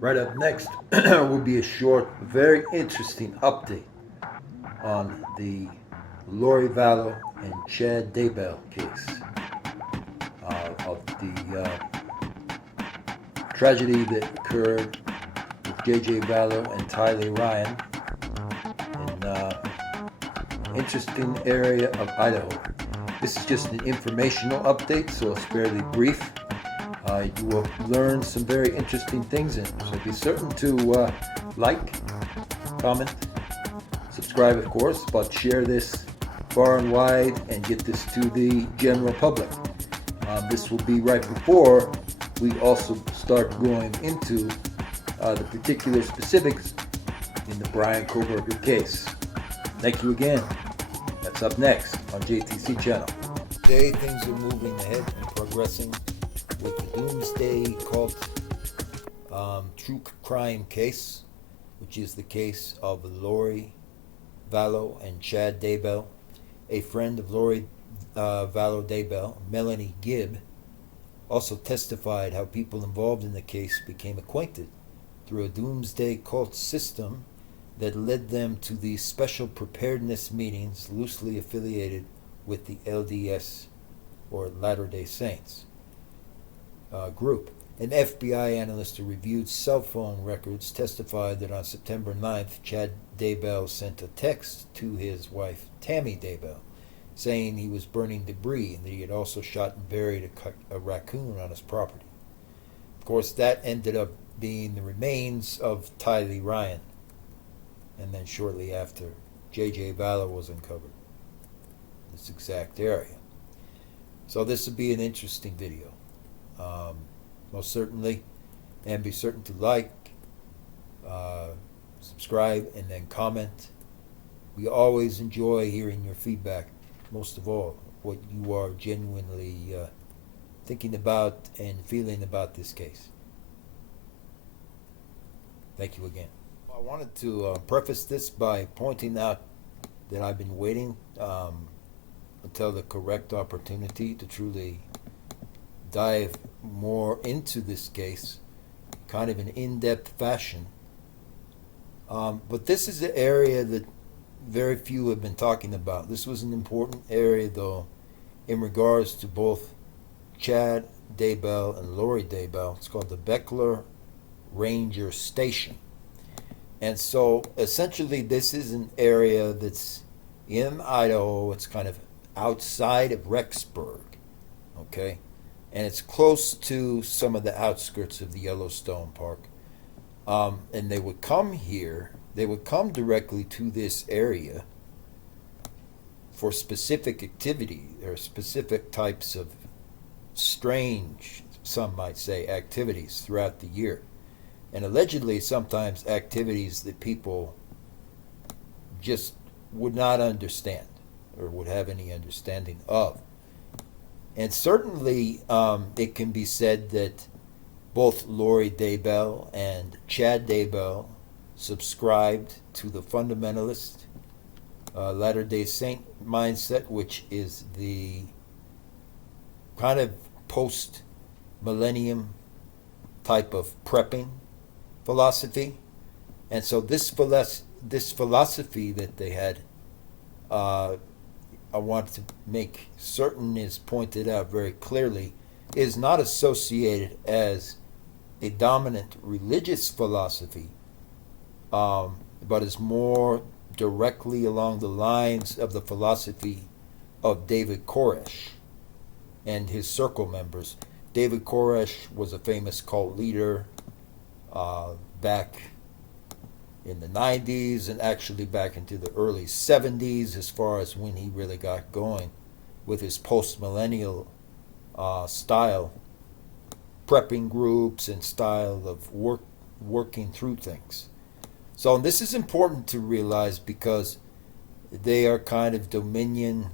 Right up next will be a short, very interesting update on the Lori Vallow and Chad Daybell case of the tragedy that occurred with J.J. Vallow and Tylee Ryan in interesting area of Idaho. This is just an informational update, so it's fairly brief. You will learn some very interesting things in it, so be certain to like, comment, subscribe, of course, but share this far and wide and get this to the general public. This will be right before we also start going into the particular specifics in the Brian Koberger case. Thank you again. That's up next on JTC Channel. Today things are moving ahead and progressing with the doomsday cult true crime case, which is the case of Lori Vallow and Chad Daybell. A friend of Lori Vallow Daybell, Melanie Gibb, also testified how people involved in the case became acquainted through a doomsday cult system that led them to these special preparedness meetings loosely affiliated with the LDS, or Latter-day Saints, group. An FBI analyst who reviewed cell phone records testified that on September 9th, Chad Daybell sent a text to his wife, Tammy Daybell, saying he was burning debris and that he had also shot and buried a raccoon on his property. Of course, that ended up being the remains of Tylee Ryan, and then shortly after, J.J. Vallow was uncovered in this exact area. So this will be an interesting video. Most certainly, and be certain to like, subscribe, and then comment. We always enjoy hearing your feedback, most of all, what you are genuinely thinking about and feeling about this case. Thank you again. I wanted to preface this by pointing out that I've been waiting until the correct opportunity to truly dive more into this case, kind of an in-depth fashion. But this is the area that very few have been talking about. This was an important area, though, in regards to both Chad Daybell and Lori Daybell. It's called the Beckler Ranger Station. And so, essentially, this is an area that's in Idaho. It's kind of outside of Rexburg, okay? And it's close to some of the outskirts of the Yellowstone Park. And they would come here, they would come directly to this area for specific activity or specific types of strange, some might say, activities throughout the year. And allegedly, sometimes activities that people just would not understand or would have any understanding of. And certainly, it can be said that both Lori Daybell and Chad Daybell subscribed to the fundamentalist Latter-day Saint mindset, which is the kind of post-millennium type of prepping philosophy. And so this philosophy that they had, I want to make certain is pointed out very clearly, is not associated as a dominant religious philosophy, but is more directly along the lines of the philosophy of David Koresh and his circle members. David Koresh was a famous cult leader back in the 90s and actually back into the early 70s as far as when he really got going with his post-millennial style, prepping groups and style of working through things. So this is important to realize because they are kind of dominion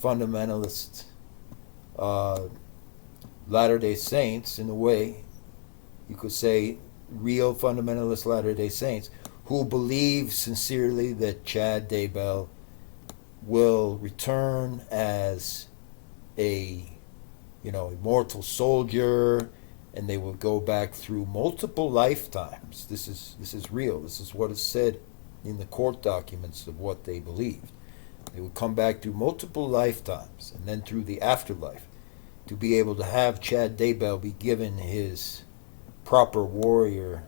fundamentalist Latter-day Saints in a way. You could say real fundamentalist Latter-day Saints who believe sincerely that Chad Daybell will return as a immortal soldier and they would go back through multiple lifetimes. This is real. This is what is said in the court documents of what they believed. They would come back through multiple lifetimes and then through the afterlife to be able to have Chad Daybell be given his proper warrior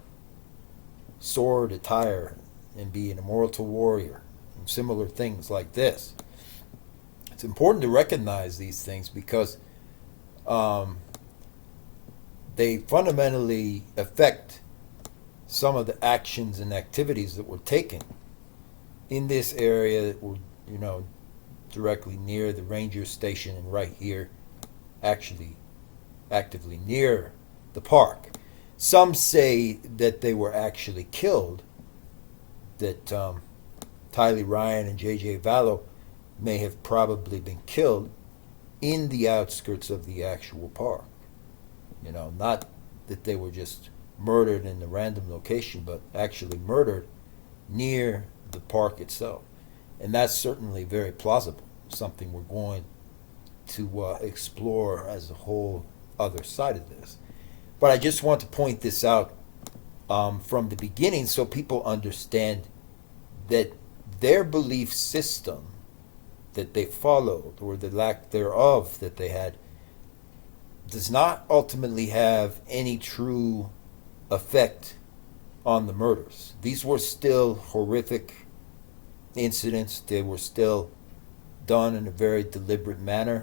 sword attire and be an immortal warrior and similar things like this. It's important to recognize these things because they fundamentally affect some of the actions and activities that were taken in this area that were, directly near the ranger station and right here, actually actively near the park. Some say that they were actually killed, that Tylee Ryan and J.J. Vallow may have probably been killed in the outskirts of the actual park. Not that they were just murdered in a random location, but actually murdered near the park itself. And that's certainly very plausible, something we're going to explore as a whole other side of this. But I just want to point this out from the beginning so people understand that their belief system that they followed, or the lack thereof that they had, does not ultimately have any true effect on the murders. These were still horrific incidents. They were still done in a very deliberate manner,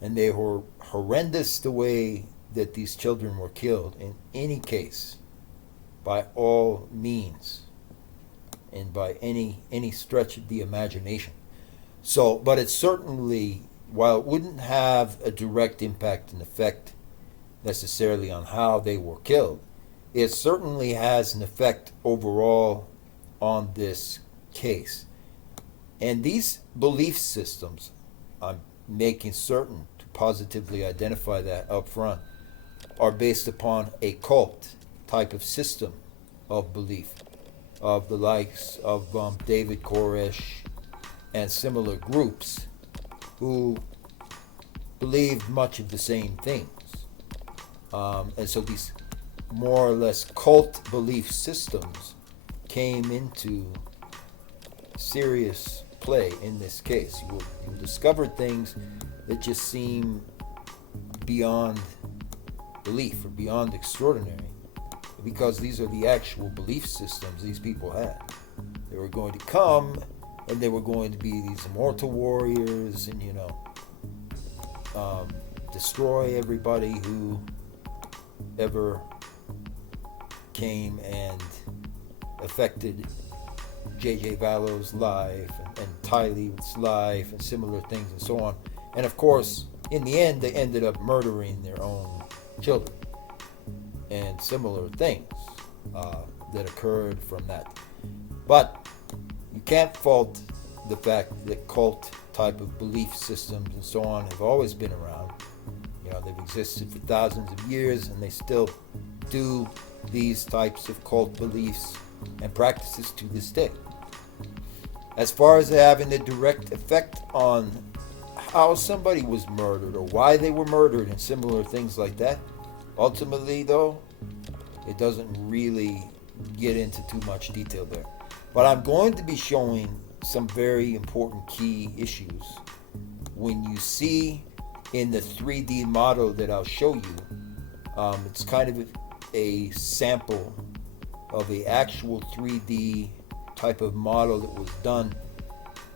and they were horrendous the way that these children were killed in any case, by all means, and by any stretch of the imagination. So, but it certainly, while it wouldn't have a direct impact and effect necessarily on how they were killed, it certainly has an effect overall on this case. And these belief systems, I'm making certain to positively identify that up front, are based upon a cult type of system of belief, of the likes of David Koresh and similar groups who believed much of the same things. And so these more or less cult belief systems came into serious play in this case. You discover things that just seem beyond belief or beyond extraordinary, because these are the actual belief systems these people had. They were going to come and they were going to be these immortal warriors and destroy everybody who ever came and affected J.J. Vallow's life and Tylee's life and similar things and so on. And of course, in the end, they ended up murdering their own children and similar things that occurred from that. But you can't fault the fact that cult type of belief systems and so on have always been around. They've existed for thousands of years, and they still do these types of cult beliefs and practices to this day. As far as having a direct effect on how somebody was murdered or why they were murdered and similar things like that, ultimately though, it doesn't really get into too much detail there. But I'm going to be showing some very important key issues. When you see in the 3D model that I'll show you, it's kind of a sample of the actual 3D type of model that was done,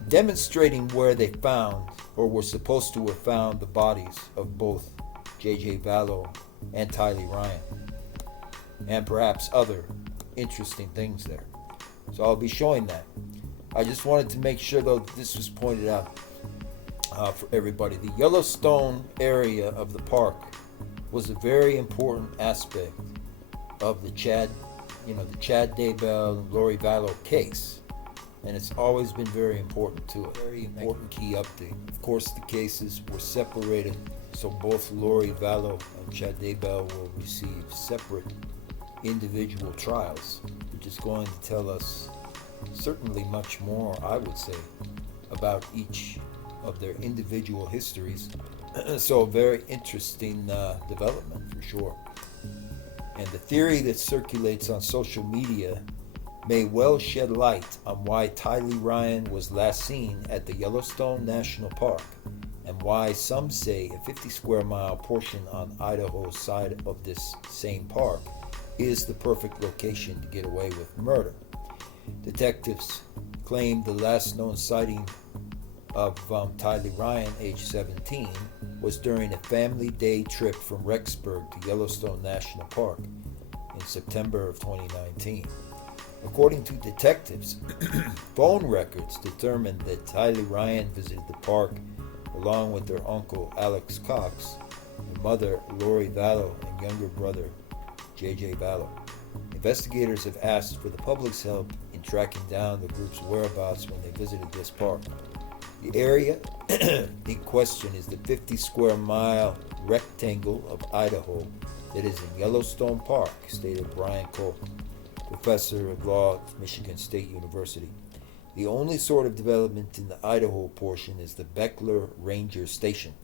demonstrating where they found, or were supposed to have found, the bodies of both J.J. Vallow and Tylee Ryan, and perhaps other interesting things there. So I'll be showing that. I just wanted to make sure, though, this was pointed out for everybody. The Yellowstone area of the park was a very important aspect of the Chad Daybell and Lori Vallow case, and it's always been very important to it. Very important key update. Of course, the cases were separated, so both Lori Vallow and Chad Daybell will receive separate individual trials, which is going to tell us certainly much more, I would say, about each of their individual histories. So a very interesting development for sure. And the theory that circulates on social media may well shed light on why Tylee Ryan was last seen at the Yellowstone National Park, and why some say a 50 square mile portion on Idaho's side of this same park is the perfect location to get away with murder. Detectives claim the last known sighting of Tylee Ryan, age 17, was during a family day trip from Rexburg to Yellowstone National Park in September of 2019. According to detectives, phone records determined that Tylee Ryan visited the park along with their uncle Alex Cox, and mother Lori Vallow, and younger brother J.J. Vallow. Investigators have asked for the public's help in tracking down the group's whereabouts when they visited this park. The area in question is the 50 square mile rectangle of Idaho that is in Yellowstone Park, stated Brian Cole, professor of law at Michigan State University. The only sort of development in the Idaho portion is the Beckler Ranger Station.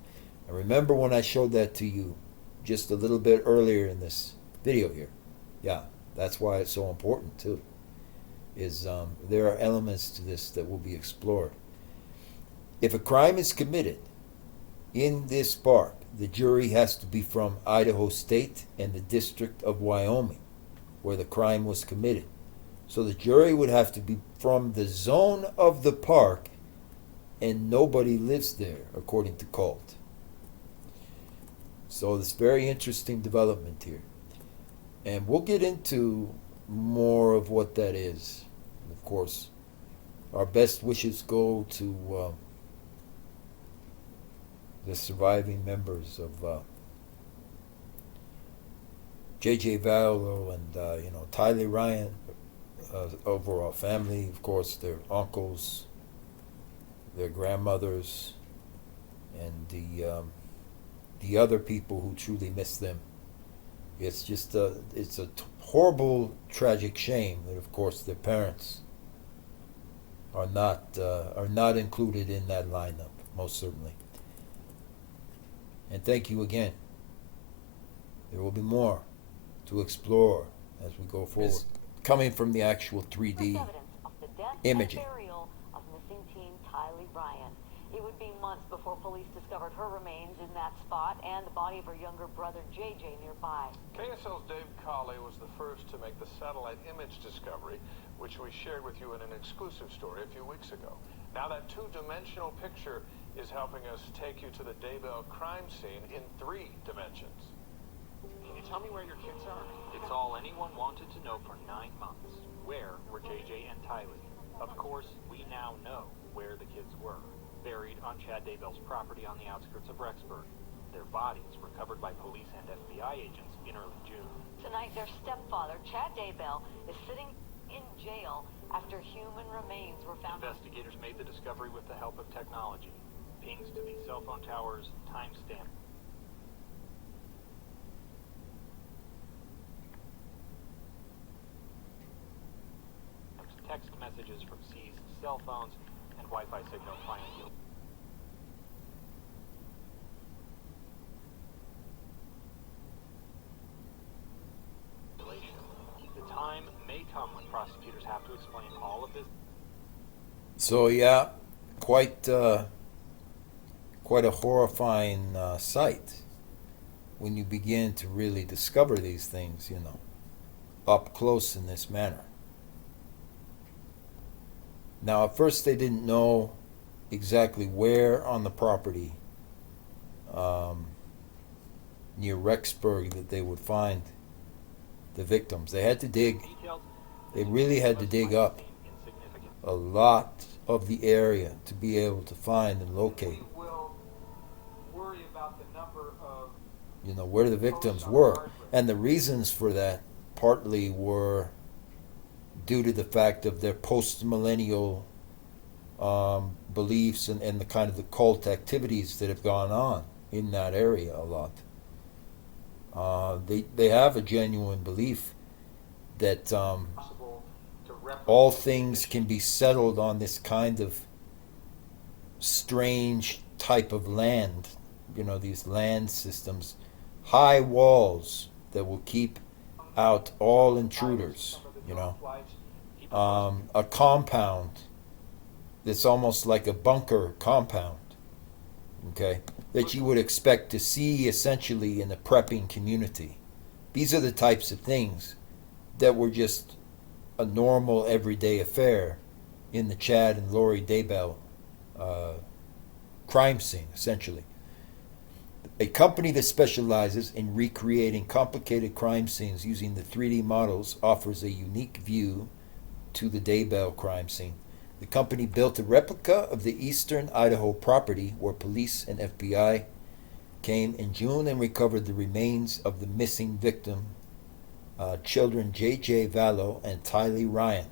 And remember when I showed that to you just a little bit earlier in this video here? Yeah, that's why it's so important too. There are elements to this that will be explored. If a crime is committed in this park, the jury has to be from Idaho State and the District of Wyoming, where the crime was committed. So the jury would have to be from the zone of the park, and nobody lives there, according to Colt. So this very interesting development here. And we'll get into more of what that is. And of course, our best wishes go to the surviving members of J.J. Vallow and Tylee Ryan, overall family, of course, their uncles, their grandmothers, and the other people who truly miss them. It's just it's a horrible, tragic shame that, of course, their parents are not included in that lineup, most certainly. And thank you again. There will be more to explore as we go forward. It's coming from the actual 3D imaging. Of missing teen Tylee Ryan. It would be months before police discovered her remains in that spot and the body of her younger brother JJ nearby. KSL's Dave Colley was the first to make the satellite image discovery, which we shared with you in an exclusive story a few weeks ago. Now that two-dimensional picture is helping us take you to the Daybell crime scene in 3 dimensions. Can you tell me where your kids are? It's all anyone wanted to know for 9 months. Where were JJ and Tylee? Of course, we now know where the kids were. Buried on Chad Daybell's property on the outskirts of Rexburg. Their bodies recovered by police and FBI agents in early June. Tonight, their stepfather, Chad Daybell, is sitting in jail after human remains were found. Investigators made the discovery with the help of technology. Pings to these cell phone towers, timestamp. Text messages from seized cell phones and Wi-Fi signal triangulation. The time may come when prosecutors have to explain all of this. So yeah, quite a horrifying sight when you begin to really discover these things, up close in this manner. Now, at first they didn't know exactly where on the property near Rexburg that they would find the victims. They had to dig. They really had to dig up a lot of the area to be able to find and locate, where the victims were. And the reasons for that partly were due to the fact of their post-millennial beliefs and the kind of the cult activities that have gone on in that area a lot. They have a genuine belief that all things can be settled on this kind of strange type of land, these land systems, high walls that will keep out all intruders, you know. A compound that's almost like a bunker compound, okay, that you would expect to see essentially in the prepping community. These are the types of things that were just a normal everyday affair in the Chad and Lori Daybell crime scene, essentially. A company that specializes in recreating complicated crime scenes using the 3D models offers a unique view to the Daybell crime scene. The company built a replica of the eastern Idaho property where police and FBI came in June and recovered the remains of the missing victim, children J.J. Vallow and Tylee Ryan.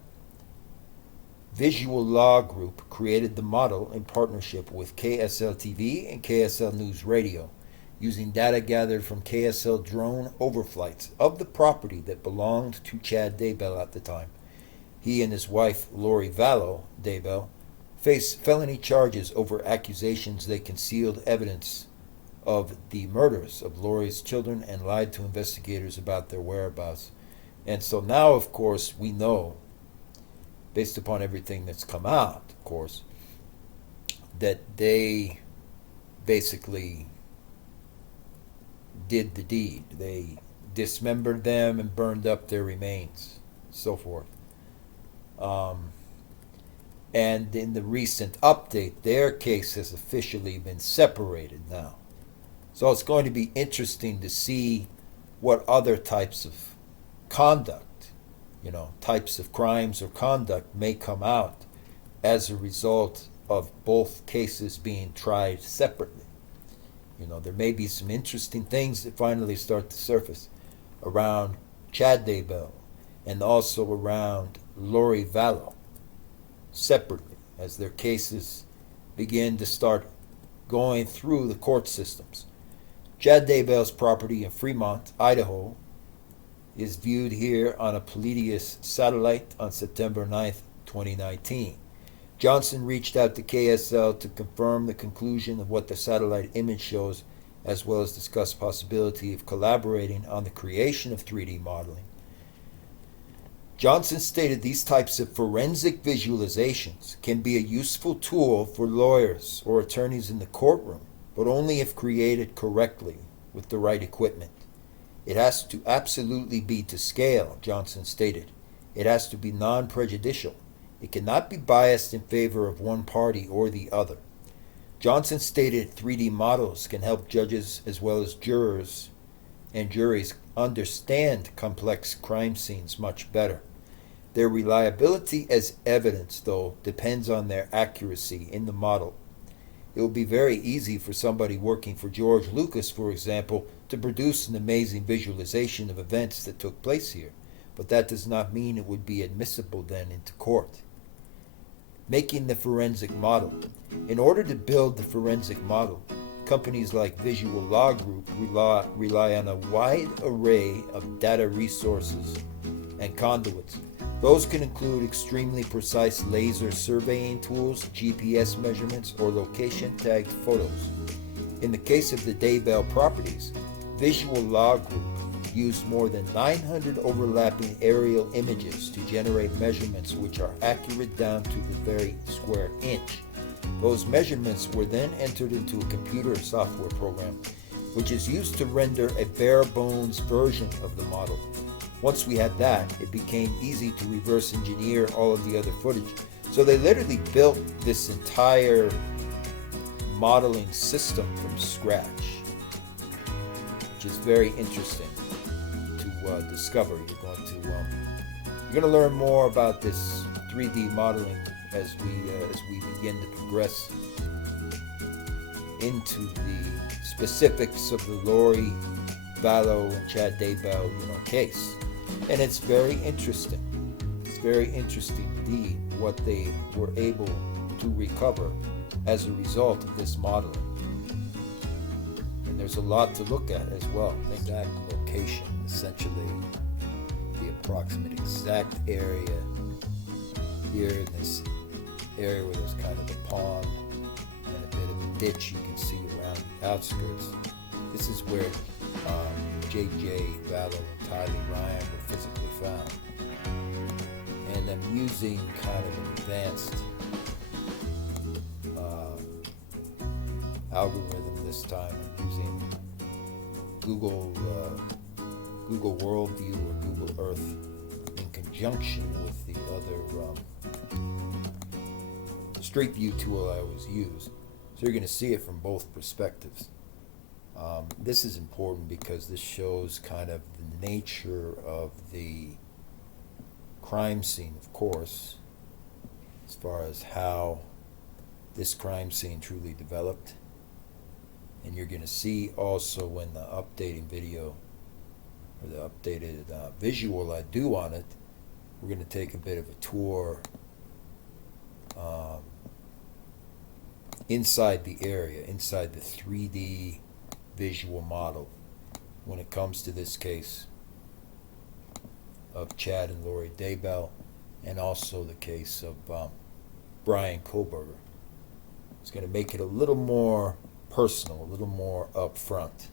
Visual Law Group created the model in partnership with KSL TV and KSL News Radio, using data gathered from KSL drone overflights of the property that belonged to Chad Daybell at the time. He and his wife, Lori Vallow Daybell, face felony charges over accusations they concealed evidence of the murders of Lori's children and lied to investigators about their whereabouts. And so now, of course, we know, based upon everything that's come out, of course, that they basically did the deed. They dismembered them and burned up their remains, so forth. And in the recent update, their case has officially been separated now. So it's going to be interesting to see what other types of conduct, types of crimes or conduct may come out as a result of both cases being tried separately. There may be some interesting things that finally start to surface around Chad Daybell and also around Lori Vallow separately as their cases begin to start going through the court systems. Chad Daybell's property in Fremont, Idaho, is viewed here on a Palladius satellite on September 9th, 2019. Johnson reached out to KSL to confirm the conclusion of what the satellite image shows, as well as discuss possibility of collaborating on the creation of 3D modeling. Johnson stated these types of forensic visualizations can be a useful tool for lawyers or attorneys in the courtroom, but only if created correctly with the right equipment. It has to absolutely be to scale, Johnson stated. It has to be non-prejudicial. It cannot be biased in favor of one party or the other. Johnson stated 3D models can help judges as well as jurors and juries understand complex crime scenes much better. Their reliability as evidence, though, depends on their accuracy in the model. It will be very easy for somebody working for George Lucas, for example, to produce an amazing visualization of events that took place here, but that does not mean it would be admissible then into court. Making the forensic model. In order to build the forensic model, companies like Visual Law Group rely on a wide array of data resources and conduits. Those can include extremely precise laser surveying tools, GPS measurements, or location-tagged photos. In the case of the Daybell properties, Visual Law Group used more than 900 overlapping aerial images to generate measurements which are accurate down to the very square inch. Those measurements were then entered into a computer software program, which is used to render a bare-bones version of the model. Once we had that, it became easy to reverse engineer all of the other footage. So they literally built this entire modeling system from scratch, which is very interesting to discover. You're going to learn more about this 3D modeling as we begin to progress into the specifics of the Lori Vallow and Chad Daybell case. And it's very interesting. It's very interesting indeed what they were able to recover as a result of this modeling. And there's a lot to look at as well. The exact location, essentially the approximate exact area here in this area where there's kind of a pond and a bit of a ditch you can see around the outskirts. This is where J.J. Vallow and Tylee Ryan were physically found. And I'm using kind of an advanced algorithm this time. I'm using Google Worldview or Google Earth in conjunction with the other Street View tool I always use. So you're going to see it from both perspectives. This is important because this shows kind of the nature of the crime scene, of course, as far as how this crime scene truly developed. And you're going to see also when the updating video or the updated visual I do on it, we're going to take a bit of a tour inside the area, inside the 3D visual model when it comes to this case of Chad and Lori Daybell, and also the case of Brian Koberger. It's going to make it a little more personal, a little more upfront.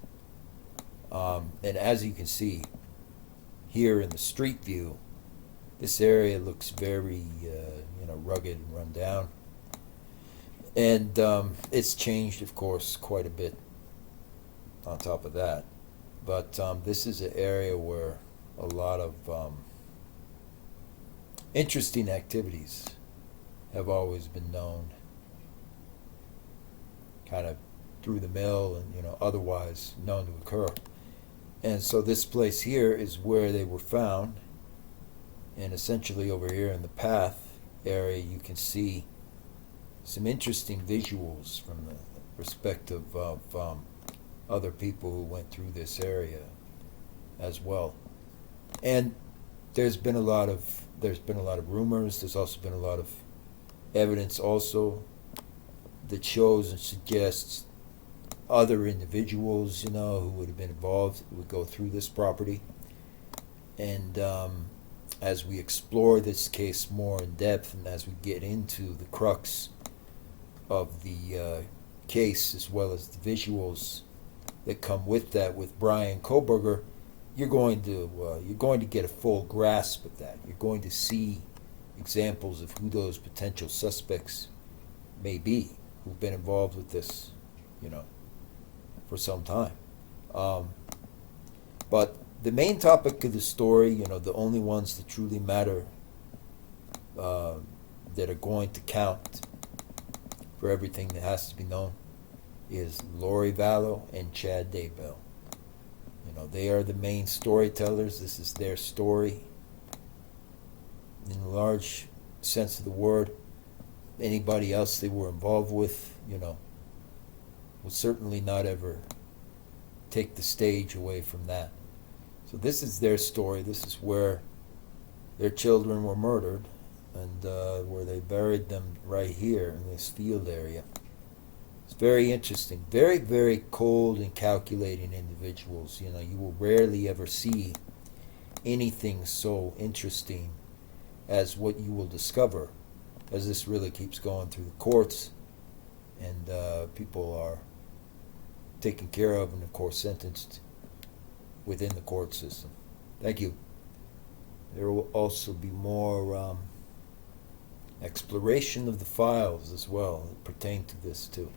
And as you can see here in the street view, this area looks very rugged and run down. And it's changed, of course, quite a bit on top of that. But this is an area where a lot of interesting activities have always been known, kind of through the mill and otherwise known to occur. And so this place here is where they were found, and essentially over here in the path area you can see some interesting visuals from the perspective of other people who went through this area as well. And there's been a lot of rumors. There's also been a lot of evidence also that shows and suggests other individuals who would have been involved would go through this property. And as we explore this case more in depth, and as we get into the crux of the case, as well as the visuals that come with that, with Brian Koberger, you're going to get a full grasp of that. You're going to see examples of who those potential suspects may be who've been involved with this, for some time. But the main topic of the story, the only ones that truly matter, that are going to count for everything that has to be known, is Lori Vallow and Chad Daybell. They are the main storytellers. This is their story. In a large sense of the word, anybody else they were involved with, will certainly not ever take the stage away from that. So this is their story. This is where their children were murdered, and where they buried them right here in this field area. It's very interesting. Very, very cold and calculating individuals. You will rarely ever see anything so interesting as what you will discover as this really keeps going through the courts, and people are taken care of and, of course, sentenced within the court system. Thank you. There will also be more exploration of the files as well that pertain to this too.